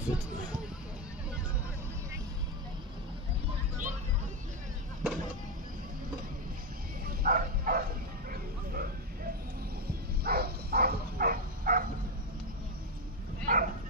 vida. Thank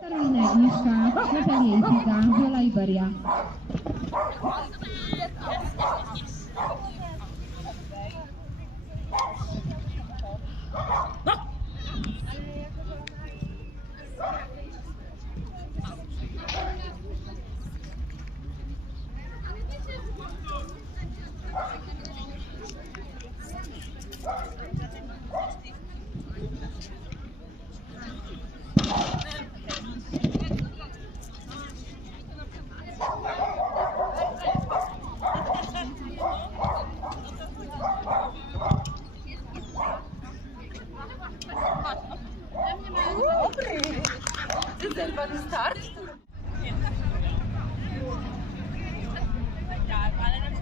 Karolina Igniszka, Świata Miejska, Wiola Iberia. Start? Ale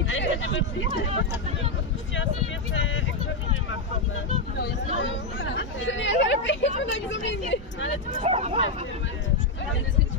Ja już miałam się A to już Ау!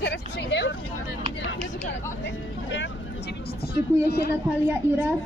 Teraz przyjdę? Szykuje się Natalia i raz